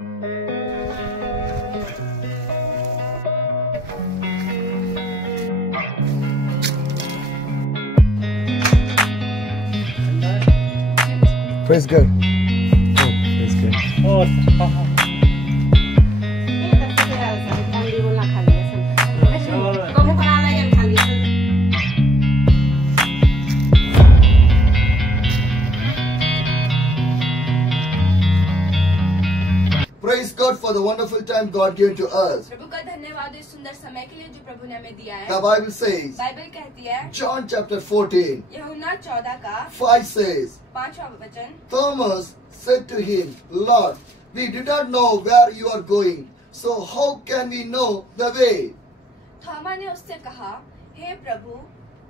Praise God. Oh, praise God. Praise God for the wonderful time God gave to us. प्रभु का धन्यवाद इस सुंदर समय के लिए जो प्रभु ने हमें दिया है। The Bible says, बाइबल कहती है, John chapter 14, यूहन्ना 14 का 5 says, 5वां वचन, Thomas said to him, Lord, we do not know where you are going, so how can we know the way? थोमा ने उससे कहा, हे प्रभु,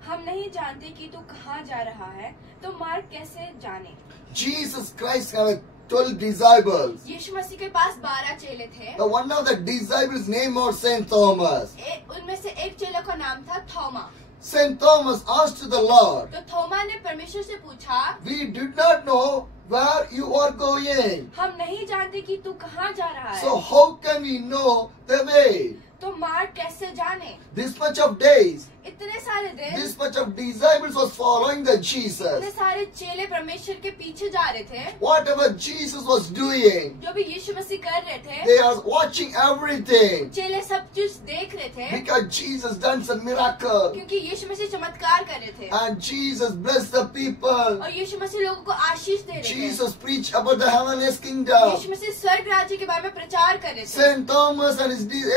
हम नहीं जानते कि तू कहाँ जा रहा है, तो मार्ग कैसे जाने? Jesus Christ had 12 disciples. यीशु मसीह के पास 12 चेले थे। The one of the disciples' name was Saint Thomas. उनमें से एक चेले का नाम था थोमा। Saint Thomas asked to the Lord, तो थोमा ने परमेश्वर से पूछा, we did not know where you are going, हम नहीं जानते कि तू कहाँ जा रहा है, so how can we know the way? तो मार्ग कैसे जाने? This much of days, इतने सारे दिन, this much of disciples was following the Jesus. इतने सारे चेले परमेश्वर के पीछे जा रहे थे। Whatever Jesus was doing, जो भी यीशु मसीह कर रहे थे, they are watching everything चेले सब कुछ देख रहे थे, because Jesus done some miracle क्योंकि यीशु मसीह चमत्कार कर रहे थे and Jesus blessed the people. और यीशु मसीह लोगों को आशीष दे रहे थे। Jesus preached about the heavenly kingdom. यीशु मसीह स्वर्ग राज्य के बारे में प्रचार कर रहे थे। Saint Thomas and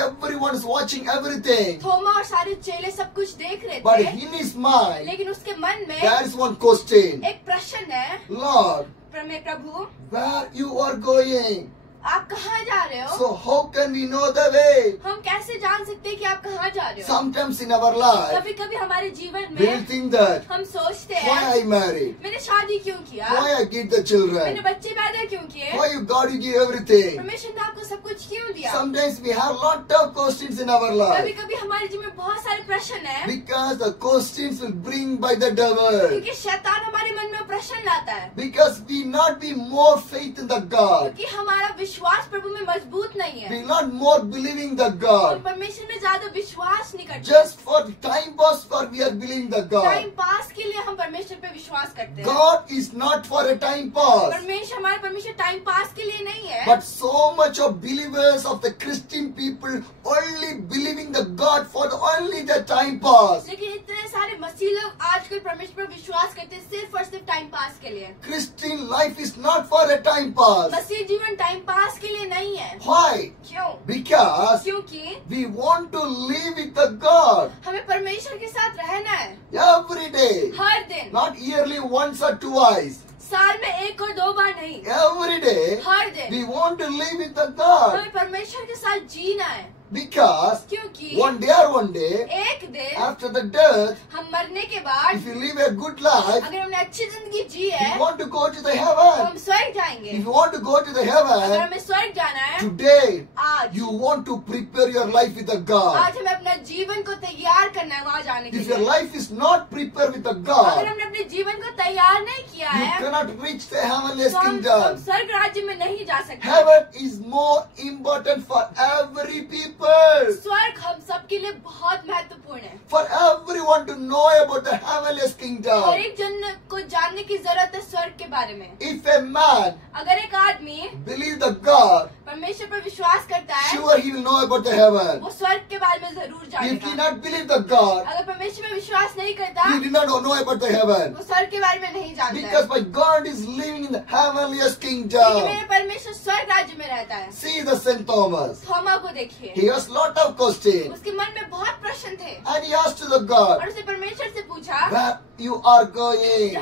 everyone is watching everything, थोमा और सारे चेले सब कुछ देख रहे but थे, in his mind लेकिन उसके मन में there is one question: एक प्रश्न है, Lord, प्रभु, where you are going? आप कहाँ जा रहे हो? So how can we know the way? हम कैसे जान सकते हैं कि आप कहाँ जा रहे हो? Sometimes in our life, कभी कभी हमारे जीवन we will में think that हम सोचते why हैं, I married, मैंने शादी क्यों किया, why I get the मैंने children, बच्चे पैदा क्यों किए, why you God you give everything. परमेश्वर ने आपको सब कुछ क्यों दिया? Sometimes we have lot of questions in our कभी life कभी हमारे जीवन में बहुत सारे प्रश्न हैं, because the questions will bring by the devil. क्योंकि शैतान हमारे मन में प्रश्न लाता है, Because we not be more faith in the God. क्योंकि हमारा विश्वास प्रभु में मजबूत नहीं है, We not more believing the हम God. परमेश्वर में ज्यादा विश्वास नहीं करते। Just for time pass for we are believing the time God. पास के लिए हम परमेश्वर पे विश्वास करते हैं। God is not for a time pass. हमारे परमेश्वर टाइम पास के लिए नहीं है, But so much of believers of the Christian people only believing the God for only the time pass. लेकिन इतने सारे मसीह लोग आजकल परमेश्वर पर विश्वास करते हैं सिर्फ और सिर्फ टाइम पास के लिए। Christian life is not for a time pass. मसीह जीवन टाइम पास के लिए नहीं है। Why? क्यों? Because क्योंकि we want to live with the God हमें परमेश्वर के साथ रहना है every day. हर दिन, Not yearly once or twice. साल में एक और दो बार नहीं, Every day हर दिन we want to live with the God. हमें परमेश्वर के साथ जीना है, Because क्योंकि one day or one day एक दिन after the death, हम मरने के बाद if you live a good life, अगर हमने अच्छी जिंदगी जी if है you want to go to the तो heaven, हम स्वर्ग जाएंगे। if you want to go to the अगर heaven, हमें स्वर्ग जाना है, today आज you want to prepare your life with the God. आज हमें अपना जीवन को तैयार करना है वहाँ जाने के If your लिए। life is not prepared with the अगर God, हमने अपने जीवन को तैयार नहीं किया you है cannot reach the heavenly तो हम kingdom. स्वर्ग राज्य में नहीं जा सकते। Heaven is more important for every people. स्वर्ग हम सबके लिए बहुत महत्वपूर्ण है, For everyone to know about the heavenly हर kingdom. एक जन को जानने की जरूरत है स्वर्ग के बारे में। If a man अगर एक आदमी believe the God, परमेश्वर पर विश्वास करता है, sure he will know about the heaven. वो स्वर्ग के बारे में जरूर If he जानेगा। not believe the God, अगर परमेश्वर में विश्वास नहीं करता, he did not know about the heaven. वो स्वर्ग के बारे में नहीं जानता है। Because my God is living in the heavenliest क्योंकि kingdom. मेरे परमेश्वर स्वर्ग राज्य में रहता है। See the Saint Thomas. थोमा को देखिए, He has lot of questions. उसके मन में बहुत प्रश्न थे And he asked to the God, और उसे परमेश्वर से पूछा, where you are going?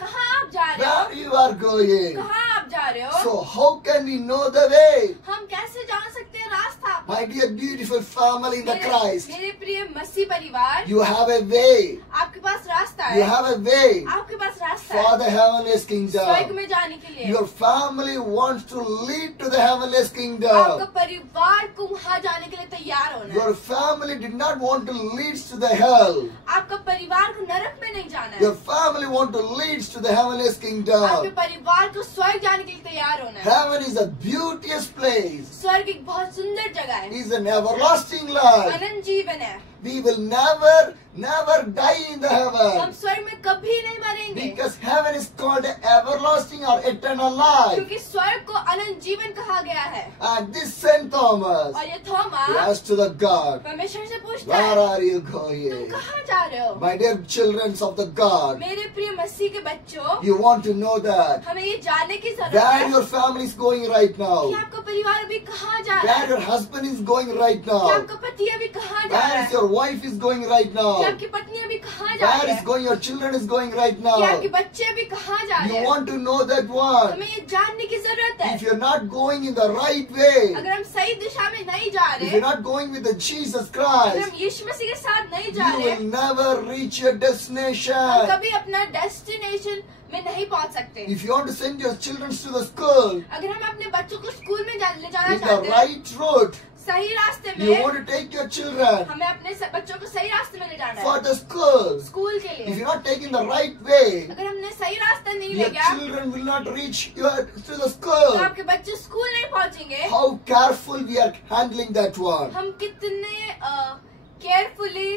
कहाँ आप जा रहे हो? Where you are going? कहाँ आप जा रहे हो? So how can we know the way? हम कैसे जान सकते हैं रास्ता? My dear beautiful family in the Christ, मेरे प्रिय मसीह परिवार, you have a way. आपके पास रास्ता You है, have a way आपके पास रास्ता for है the heavenly स्वर्ग kingdom. में जाने के लिए। Your family wants to lead to the heavenly आपका kingdom. परिवार को वहाँ जाने के लिए तैयार होना है। Your family did not want to lead to the hell. आपका परिवार को नरक में नहीं जाना है, Your family want to lead to the heavenly आपके kingdom. परिवार को स्वर्ग जाने के के लिए तैयार होना है। Heaven is a beauteous place. स्वर्ग एक बहुत सुंदर जगह है, It is an everlasting life. अनंत जीवन है। We will never die in the हम heaven. स्वर्ग में कभी नहीं मरेंगे, Because heaven is called everlasting or eternal life. क्योंकि स्वर्ग को अनंत जीवन कहा गया है। And this Saint Thomas और ये थोमा asked to the God, परमेश्वर से पूछता where है, are you तुम going? कहाँ जा रहे हो? My dear children of the God, मेरे प्रिय मसीह के बच्चों, you want to know that हमें ये जानने की जरूरत where है your family is going right कि now, आपका परिवार अभी कहाँ जा रहा where है, your husband is going right कि now, आपका पति अभी कहाँ जा रहा where है, is your wife is going right कि now, आपकी पत्नी अभी कहाँ जा where रही is है, going your children is going right कि now. आपके बच्चे अभी कहाँ जा रहे You हैं। want to know that one. हमें ये जानने की जरूरत है। If you're not going in the right way, अगर हम सही दिशा में नहीं जा if रहे, you're not going with the Jesus अगर Christ, हम यीशु मसीह के साथ नहीं जा you रहे, will never reach your हम destination. कभी अपना डेस्टिनेशन में नहीं पहुंच सकते। If you want to send your children to the school अगर हम अपने बच्चों को स्कूल में ले जाना in the चाहते हैं, right route, सही रास्ते you में, want to take your children हमें अपने बच्चों को सही रास्ते में ले जाना for है, the school. स्कूल के If लिए। you're not taking the right way, अगर हमने सही रास्ता नहीं your लिया, children will not reach to the तो school. आपके बच्चे स्कूल नहीं पहुंचेंगे। How careful we are handling that one. हम कितने केयरफुली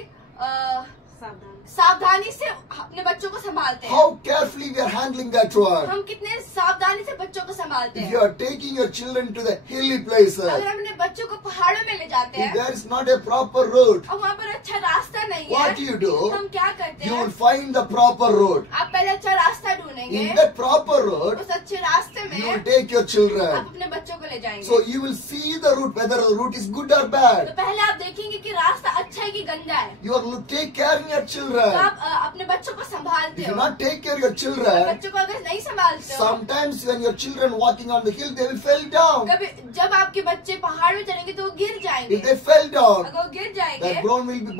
सावधानी से अपने बच्चों को संभालते हैं। How carefully we are handling that one. हम कितने सावधानी से बच्चों को संभालते If हैं। you are taking your children to the hilly places, अगर हम अपने बच्चों को पहाड़ों में ले जाते if हैं there is not a proper route, और वहाँ पर अच्छा रास्ता नहीं है, what do you do? हम क्या करते You हैं? will find the proper route. आप पहले अच्छा रास्ता ढूंढेंगे, In that proper route, उस अच्छे रास्ते you will में take your आप children. अपने बच्चों को ले जाएंगे। So you will see the route, whether the route is good or तो bad. पहले आप देखेंगे कि रास्ता अच्छा है कि गंदा है। You are take care of your तो children. आप अपने बच्चों को संभालते If हो। you not take care of your children, बच्चों को अगर नहीं संभालते हो, sometimes when your children walking on the hill, they will fall down. कभी जब आपके बच्चे पहाड़ में चलेंगे तो वो गिर जाएंगे। If they fell down, अगर वो गिर जाएंगे, their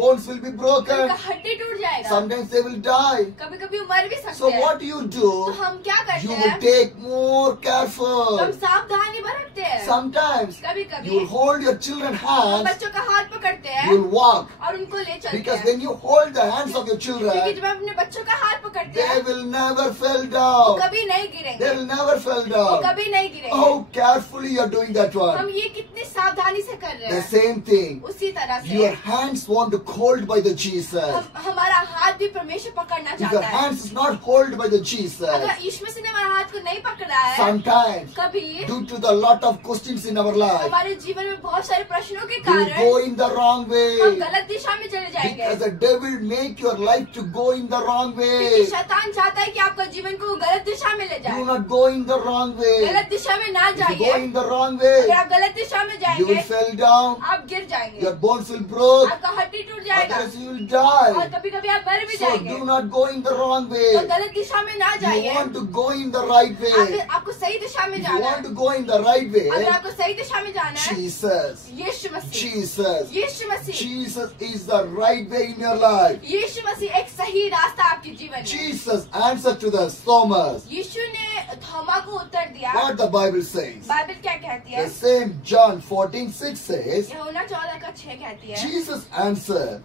bones will be तो broken. उनका हड्डी टूट जाएगा। Sometimes they will die. कभी कभी वो मर भी So सकते हैं। what do you तो do? हम क्या करते You हैं? will take more हम careful. सावधानी बरतते हैं। Sometimes कभी you कभी will hold your children हम hands. बच्चों का हाथ पकड़ते हैं You will walk. और उनको ले चलते Because हैं। when you hold the hands of your क्योंकि children, जब हम अपने बच्चों का हाथ पकड़ते they हैं, will never fall वो down. कभी नहीं They गिरेंगे, will never fall वो down. कभी नहीं गिरेंगे। How carefully you are doing that हम one. ये कितनी सावधानी से कर रहे The हैं। same thing. उसी तरह से Your hands want to hold by the Jesus. हमारा हाथ भी परमेश्वर पकड़ना If your चाहता है। hands is not hold by the Jesus, अगर यीशु मसीह ने हमारा हाथ को नहीं पकड़ा है, sometimes कभी due to the lot of questions in our life, हमारे जीवन में बहुत सारे प्रश्नों के you will कारण go in the wrong हम way. गलत दिशा में चले जाएंगे। Because the devil make your life to go in the wrong क्योंकि way. शैतान चाहता है कि आपका जीवन को गलत दिशा में ले Do जाए। not go in the wrong way. गलत दिशा में ना If you जाइए। go in the wrong way, अगर आप गलत दिशा में you जाएंगे, will fall down. आप गिर जाएंगे, Your bones will break. आपका हड्डी टूट जाएगा Otherwise you will और die. कभी कभी आप मर भी So जाएंगे। do not go in the wrong तो way. गलत दिशा में ना You जाइए। want to go in the right way. आपको सही दिशा में If you जाना want है। to go in the right way, अगर आपको सही दिशा में जाना है, Jesus, यीशु मसीह, Jesus, यीशु मसीह, Jesus is the right way in your life. यीशु मसीह एक सही रास्ता आपके जीवन में। Jesus answered to the Thomas. यीशु ने थोमा को उत्तर दिया। What the Bible says. Bible क्या कहती है? The same John 14:6 says, यूहन्ना 14:6 कहती है, Jesus answered,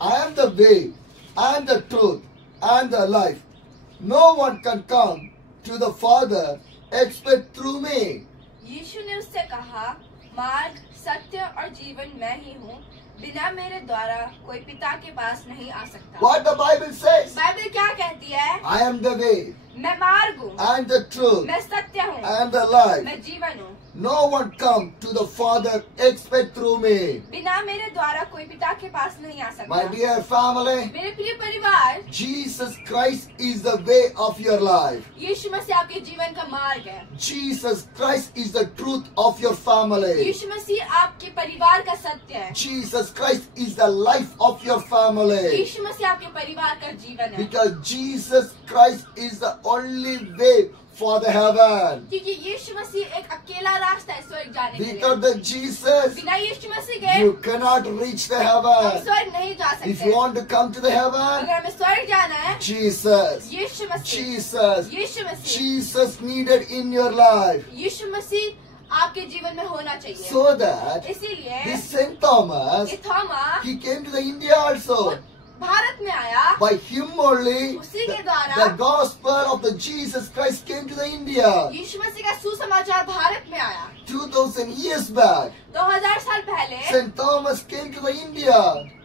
I am the way, and the truth, and the life. No one can come to the Father except through me. यीशु ने उससे कहा, मार्ग, सत्य और जीवन मैं ही हूँ, बिना मेरे द्वारा कोई पिता के पास नहीं आ सकता। What the Bible says. Bible क्या कहती है? I am the way, मैं मार्ग हूँ, and the truth, मैं सत्य हूँ, and the life. मैं जीवन हूँ, No one come to the Father except through me. बिना मेरे द्वारा कोई पिता के पास नहीं आ सकता। My dear family, मेरे प्रिय परिवार, Jesus Christ is the way of your life. यीशु मसीह आपके जीवन का मार्ग है। Jesus Christ is the truth of your family. यीशु मसीह आपके परिवार का सत्य है। Jesus Christ is the life of your family. यीशु मसीह आपके परिवार का जीवन है। Because Jesus Christ is the only way for the heaven. क्योंकि यीशु मसीह एक अकेला रास्ता है स्वर्ग जाने के लिए। Without the Jesus, बिना यीशु मसीह के you cannot reach the हम heaven. स्वर्ग नहीं जा If सकते। you want to come to the heaven, अगर हमें स्वर्ग जाना है, Jesus, यीशु मसीह, Jesus, यीशु मसीह, Jesus needed in your life. यीशु मसीह आपके जीवन में होना चाहिए। So that इसीलिए this Saint Thomas, ये थोमा he came to the India also. Bharat में आया, by him only, उसी के द्वारा the gospel of the Jesus Christ came to the India यीशु मसीह का सुसमाचार भारत में आया। 2000 years back. 2000 साल पहले St. Thomas came to the India.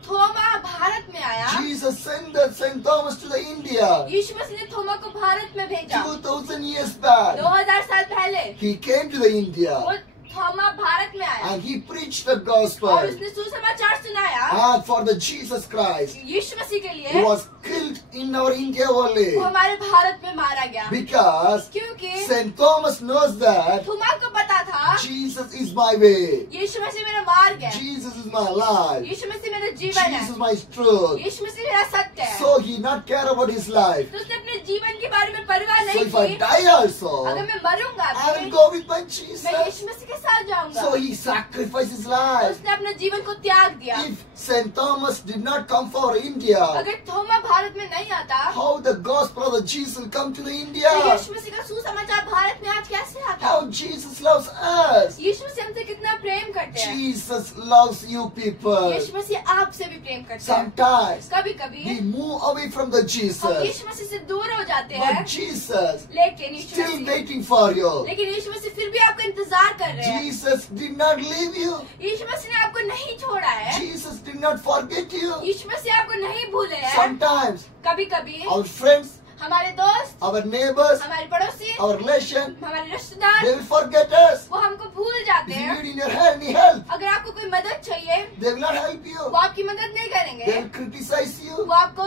थोमा भारत में आया। Jesus sent the St. Thomas to the India यीशु मसीह ने थोमा को भारत में भेजा। 2000 years back. 2000 साल पहले He came to the India वो थोमा भारत में आया and he preached the और gospel. उसने सुसमाचार सुनाया And for the Jesus Christ, यीशु मसीह के he लिए। was killed in our India only. वो हमारे भारत में मारा गया Because क्योंकि St. Thomas knows that थोमा को पता था Jesus is my way. यीशु मसीह मेरा मार्ग है, Jesus is my life. यीशु मसीह मेरा जीवन है, Jesus is my truth. यीशु मसीह मेरा सत्य है। So he not care about his life. तो उसने अपने जीवन के बारे में परवाह So नहीं if I की। die also, अगर मैं मरूंगा I भी, will go with my मैं Jesus. यीशु मसीह के साथ जाऊंगा। So he sacrificed his तो life. उसने अपने जीवन को त्याग दिया। If St. Thomas did not come for India, अगर थोमा भारत में नहीं आता how the gospel of the Jesus will come to the तो India? यीशु मसीह का सुसमाचार भारत में आज कैसे आता? How Jesus loves us. यीशु मसीह हमसे कितना प्रेम करते हैं। Jesus loves you people. यीशु मसीह आपसे भी प्रेम करते हैं। Sometimes कभी कभी we move away from the हम Jesus, यीशु मसीह से दूर हो जाते हैं, but Jesus लेकिन यीशु still मसीह waiting for you. लेकिन यीशु मसीह फिर भी आपका इंतजार कर रहे हैं। Jesus did not leave you. यीशु मसीह ने आपको नहीं छोड़ा है। Jesus did not forget you. यीशु मसीह आपको नहीं भूले हैं। Sometimes कभी कभी our friends, हमारे दोस्त, our neighbors, हमारे पड़ोसी, our relation, हमारे रिश्तेदार they will forget us. वो हमको भूल जाते If you हैं। need in your any help, अगर आपको कोई मदद चाहिए they will not help you. वो आपकी मदद नहीं They करेंगे, will criticize you. वो आपको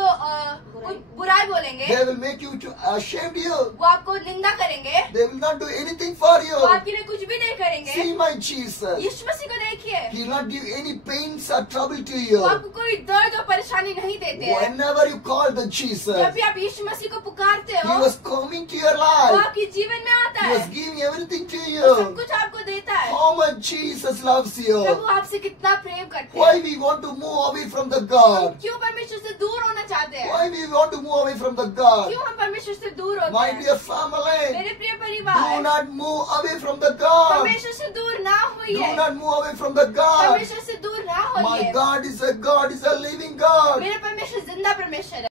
कोई बुराई बोलेंगे, They will make you to ashamed you. वो आपको निंदा करेंगे, They will not do anything for वो you. आपके लिए कुछ भी नहीं करेंगे। See my Jesus. यीशु मसीह को देखिए, He will not give any pains or trouble to वो you. आपको कोई दर्द और परेशानी नहीं देते हैं। Whenever you call the Jesus, जब भी आप यीशु मसीह को पुकारते He हो was coming to your वो life. आपके जीवन में आता He है, was giving everything to वो सब you. कुछ आपको देता है। How much Jesus loves you. प्रभु आपसे कितना प्रेम करते Why हैं। we want to move away from the हम God? क्यों परमेश्वर से दूर होना चाहते हैं? Why we want to move away from the God? क्यों हम परमेश्वर से दूर होते My हैं? dear family, मेरे प्रिय do परिवार, not move away from the God. परमेश्वर से दूर ना Do होइए, not move away from the God. परमेश्वर से दूर ना My होइए। God is a living God. मेरा परमेश्वर जिंदा परमेश्वर है।